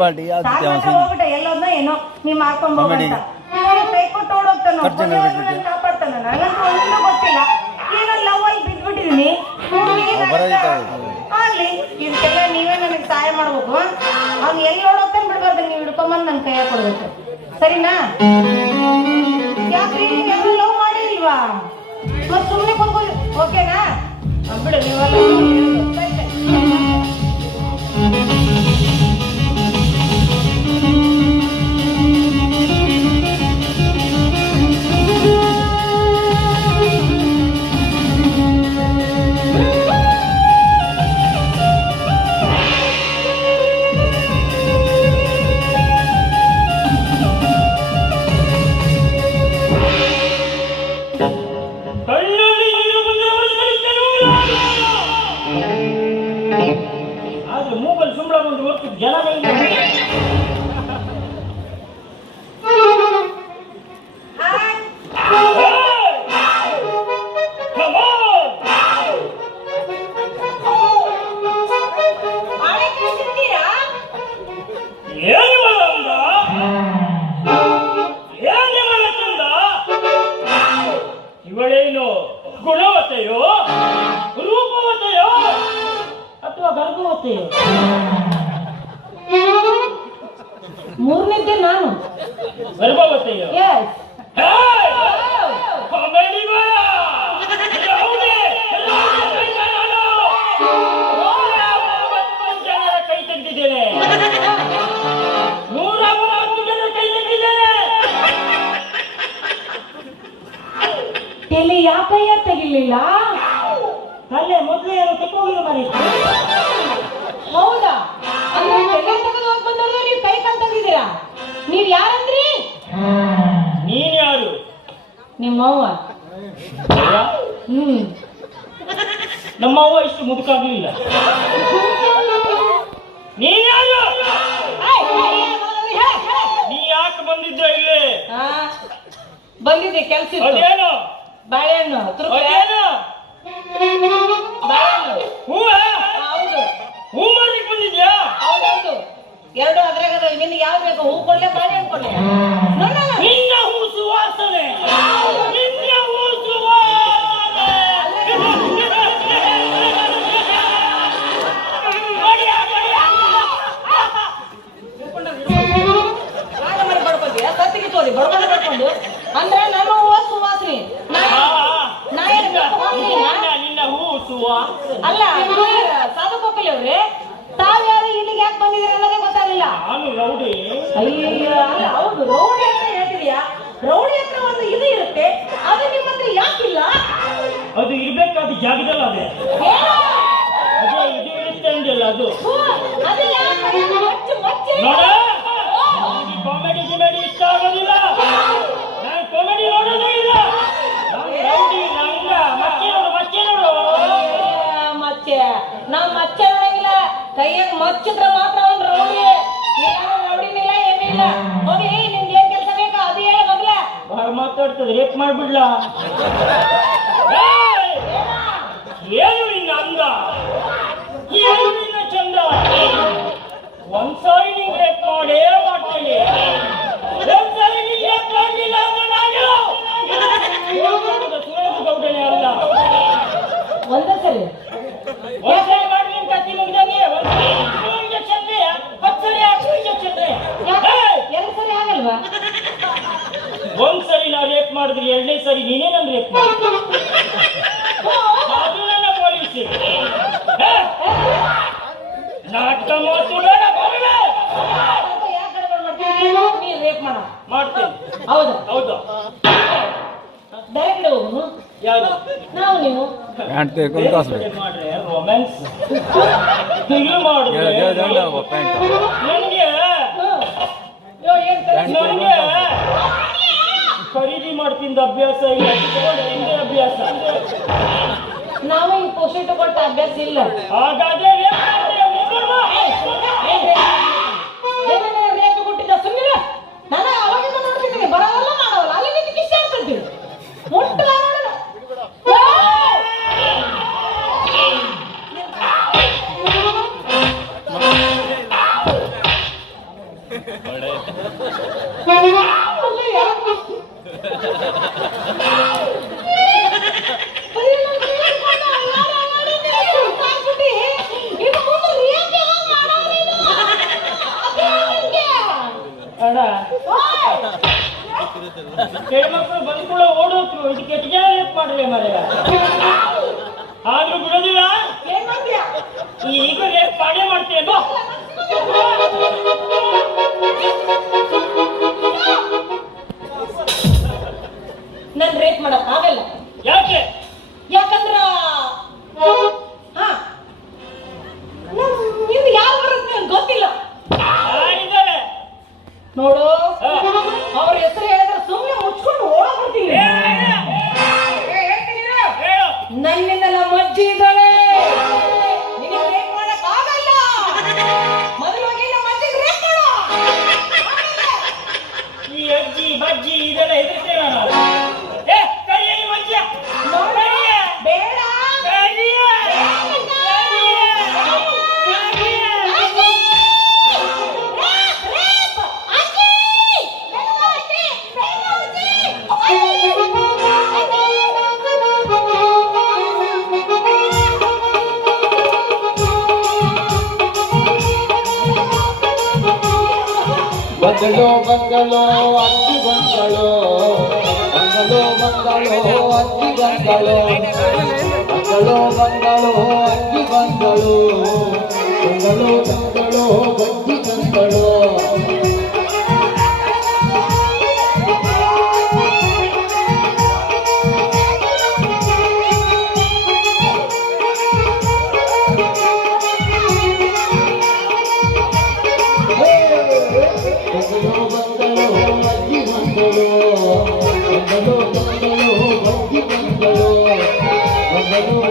ಹೋಗ್ಬಿಟ್ಟ ಎಲ್ಲೋದ್ನ ಏನೋ ನೀ ಮಾಡ್ಕೊಂಡ್ ಹೋಗ್ಬಿಟ್ಟ ಕೈ ಕೊಟ್ಟು ಓಡೋಗ್ತಾನ ಕಾಪಾಡ್ತಾನ ನನಗಂತೂ ಒಂದೂ ಗೊತ್ತಿಲ್ಲ ಏನೋ ಲವ್ ಅಲ್ಲಿ ಬಿದ್ಬಿಟ್ಟಿದೀನಿ ಆಗ್ಲಿ ಇದಕ್ಕೆಲ್ಲ ನೀವೇ ನನಗೆ ಸಹಾಯ ಮಾಡ್ಬೇಕು ಅವ್ನು ಎಲ್ಲಿ ಓಡೋಗ್ತಾನೆ ಬಿಡ್ಬಾರ್ದು ನೀವು ಹಿಡ್ಕೊಂಬಂದು ನನ್ನ ಕೈಯಾಗ ಕೊಡ್ಬೇಕು ಸರಿನಾ ಯಾಕ್ರಿ ನೀವೆಲ್ಲ ಲವ್ ಮಾಡಿಲ್ವಾ ಮತ್ತೆ ಸುಮ್ಮನೆ ಕೂತ್ಕೊಳ್ಳಿ ಓಕೆನಾ ಬಿಡು ನೀವೆಲ್ಲ ಇವಳೇನು ಗುಣವತೆಯೋ ರೂಪವತೆಯೋ ಅಥವಾ ಗರ್ಭವತೆಯೋ? ಮೂರನೇದ್ದೆ ನಾನು ಗರ್ಭವತೆಯೋ? ಕೈ ತೆಗೆದಿದ್ದೇನೆ 130 ಜನರ ಕೈ ತೆಗೆದಿದ್ದೇನೆ. ತಲೆ ಯಾಕಯ್ಯ ತೆಗಿಲಿಲ್ಲ? ತಲೆ ಮೊದಲೇ ಯಾರು ತೆಕ್ಕೋಗಿರೋ ಮರಿ. ಹೌದಾ? ಅಂದ್ರೆ ತಲೆ ತೆಗೆದು ಹೋಗಿ ಬಂದವ್ರು ನೀವು ಕೈ ಕಾಲು ತೆಗೆದಿದ್ದೀರಾ? ನೀವ್ ಯಾರಂದ್ರಿ? ನೀನ್ ಯಾರು? ನಿಮ್ಮವ್ವ. ನಮ್ಮವ್ವ ಇಷ್ಟು ಮುದುಕಾಗ್ಲಿಲ್ಲ. ನೀನ್ ಯಾರು? ನೀ ಯಾಕೆ ಬಂದಿದ್ದ ಇಲ್ಲಿ? ಬಂದಿದ್ದೆ ಕೆಲ್ಸ. ಅದೇನು? ಬಾಳೆಹಣ್ಣು. ಅದೇನು? ಬಾಳೆಹಣ್ಣು. ಹೂವ? ಹೌದು. ಹೂ ಮಾಡ್ಲಿಕ್ಕೆ ಬಂದಿದ್ಯಾ? ಹೌದೌದು. ಎರಡು ಅದ್ರಾಗದ ನಿನ್ಗೆ ಯಾವ್ದು ಬೇಕು? ಹೂ ಕೊಡ್ಲೆ ಬಾಳೆಹಣ್ಣು ಕೊಡ್ಲೆ? ನಿನ್ನ ಹೂ ಸುವಾಸನೆ. ನಿನ್ನ ಹೂ ಸುವಾಸನೆ. ಸತ್ತಿಗೆ ತೋರಿ ಬಡ್ಕೊಂಡು ಬಡ್ಕೊಂಡು ಅಂದ್ರೆ ನಮ್ಮ ಹೂವ ಸುವಾಸನೆ. ನಿನ್ನ ಹೂ ಸುವಾಸನೆ ಅಲ್ಲ ಸಾಧುಕೋಕಲಿ ಅವ್ರೆ, ತಾವ್ಯಾರು ಇಲ್ಲಿಗೆ ಯಾಕೆ ಬಂದಿದ್ದೀರ ಅನ್ನೋದೇ ಗೊತ್ತಾಗಲಿಲ್ಲ. ನಾನು ರೌಡಿ. ಅಯ್ಯೋ ಅಲ್ಲ, ಹೌದು ರೌಡಿ ಅಂತ ಹೇಳ್ತಿದ್ಯಾ? ರೌಡಿ ಹತ್ರ ಒಂದು ಇದು ಇರುತ್ತೆ, ಅದು ನಿಮ್ಮ ಹತ್ರ ಯಾಕಿಲ್ಲ? ಅದು ಇರ್ಬೇಕಾದ ಜಾಗದಲ್ಲ ಅದೇ. ಅದೇ ಇದು ಇರುತ್ತೆ ಅಂದಿಲ್ಲ ಅದು. ನೋಡ, ಕಾಮಿಡಿ ಗಿಮಿಡಿ ಇಷ್ಟ ಆಗೋದಿಲ್ಲ. ನಾನು ಕಾಮಿಡಿ ನೋಡೋದೇ ಇಲ್ಲ. ರೌಡಿ ನಂಗ ಮಚ್ಚೆ ನೋಡು, ಮಚ್ಚೆ ನೋಡು. ಮಚ್ಚೆ ನಾವ್ ಮಚ್ಚೆ ನೋಡಂಗಿಲ್ಲ. ಕೈಯಾಗ ಮಚ್ಚಿದ್ರೆ ಮಾತ್ರ ಅವ್ನು ರೌಡಿ. ರೌಡಿನಿಲ್ಲ ಏನಿಲ್ಲ. ಹೋಗಿ ನಿಮ್ಗೆ ಏನ್ ಕೆಲಸ ಬೇಕಾ ಅದು ಹೇಳ ಮೊದ್ಲ. ಬಾಳ ಮಾತಾಡ್ತದೆ, ರೇಪ್ ಮಾಡ್ಬಿಡ್ಲಾ? ಏನು ನಿನ್ನ ಅಂದ, ಏನು ನಿನ್ನ ಚಂದ. ಒಂದ್ಸಾರಿ ನಿಂಗೆ ರೇಪ್ ಮಾಡೇ ಮಾಡ್ತೀನಿ. ಒಂದ್ಸಾರಿ ನಿಂಗೆ ರೇಪ್ ಮಾಡಲಿಲ್ಲ ಅಂದ್ರೆ ನಾನು ಸುರೇಶ್ ಗೌಡನೇ ಅಲ್ಲ. ಒಂದೇ ಸರಿ ಒಂದ್ಸರಿ ಮಾಡಿ ನಿನ್ ಕತ್ತಿ ಮುಗ್ದಂಗೆ. ಒಂದ್ಸರಿ ಇಂಜೆಕ್ಷನ್ 10 ಸರಿ ಹಾಕು ಇಂಜೆಕ್ಷನ್. ಎರಡು ಸರಿ ಆಗಲ್ವಾ? ಒಂದ್ಸರಿ ನಾ ರೇಪ್ ಮಾಡಿದ್ರೆ ಎರಡನೇ ಸರಿ ನೀನೇ ನನ್ ರೇಪ್ ಮಾಡಿ. ಅದು ನನ್ನ ಪೊಲೀಸ್ ನಾಟಕ ಮಾತು ಬೇಡ. ನೀ ರೇಪ್ ಮಾಡ ಮಾಡ್ತೇನೆ. ಹೌದಾ? ಹೌದಾ? ಡೈರೆಕ್ಟ್ ಹೋಗುನು. ಯಾವುದು? ನಾವು ನೀವು ಮಾಡ್ರೆ ರೊಮ್ಯಾನ್ಸ್ ತಿಂಗಳು ಮಾಡಿದ್ರೆ ನನಗೆ ಖರೀದಿ ಮಾಡ್ತಿದ್ದ ಅಭ್ಯಾಸ ಇಲ್ಲ, ಹಿಂದೆ ಅಭ್ಯಾಸ. ನಾವು ಈ ಪೋಷಣೆ ತಗೊಳ್ತ ಅಭ್ಯಾಸ ಇಲ್ಲ. ಹಾಗಾದ್ರೆ ರೇಖೆ ಕೊಟ್ಟಿದ್ದ ಸುಮ್ಮನೆ ನಾನು ಅವಾಗಿಂದ ನೋಡ್ತಿದ್ದೀನಿ. ಬರೋವಲ್ಲ ಮಾಡೋವಲ್ಲ ಅಲ್ಲಿ ನಿಂತು ಕಿಶೆ ಆಗ್ತಿರ್ತೀವಿ. ಮುಟ್ಟು ಮಕ್ಕಳು ಬಂದ್ಕೊಳ್ಳೋ ಓಡೋದ್ರು ಇದಕ್ಕೆ ಹೆಚ್ಚಿಗೆ ರೇಪ್ ಮಾಡ್ರಿ ಮರೆಯ ಆದ್ರೂ ಬಿಡೋದಿಲ್ಲ. ಏನ್ ಮಾಡ್ತೀಯ? ಈಗ ರೇಪ್ ಮಾಡೇ ಮಾಡ್ತೇನೋ. ನನ್ ರೇಟ್ ಮಾಡಕ್ ಆಗಲ್ಲ. ಯಾಕೆ? ಯಾಕಂದ್ರ ಹಾ ನಿಂದು ಯಾರು ಬರುತ್ತೆ ಅಂತ ಗೊತ್ತಿಲ್ಲ. ಇದ್ದಾರೆ ನೋಡು, ಅವ್ರ ಹೆಸರು ಹೇಳಿದ್ರೆ ಸುಮ್ಮನೆ ಮುಚ್ಕೊಂಡು ಓಡಾಡ್ಬಿಡ್ತೀವಿ. ನನ್ನಿಂದ ನಮ್ಮ ಅಜ್ಜಿ ಇದ್ದಾಳೆ, ನಿನಗೆ ರೇಪ್ ಮಾಡಕ್ ಆಗಲ್ಲ. ಮೊದಲು ಹೋಗಿ ನಮ್ಮ ಅಜ್ಜಿಗೆ ರೇಪ್ ಮಾಡು. ಈ ಅಜ್ಜಿ ಬಜ್ಜಿ ಇದೆಲ್ಲ ಹೆದರ್ತೇವೆ ನಾವು. ಕರಿಯ ನಿಮ್ಮ ಅಜ್ಜಿ ಬೇಡ. ಬಂದಳು ಬಂದಳು ಅಕ್ಕಿ ಬಂದಳು, ಬಂದಳು ಬಂದಳು ಅಕ್ಕಿ ಬಂದಳು, ಬಂದಳು ಬಂದಳು ಅಕ್ಕಿ ಬಂದಳು, ಬಂದಳು ಬಂದಳು ಬಜ್ಜಿ ಬಂದಳು. ಬಂದಳು ಬಂದಳು ಅಕ್ಕಿ ಬಂದಳು, ಬಂದಳು ಬಂದಳು ಬಜ್ಜಿ ಬಂದಳು, ಬಂದಳು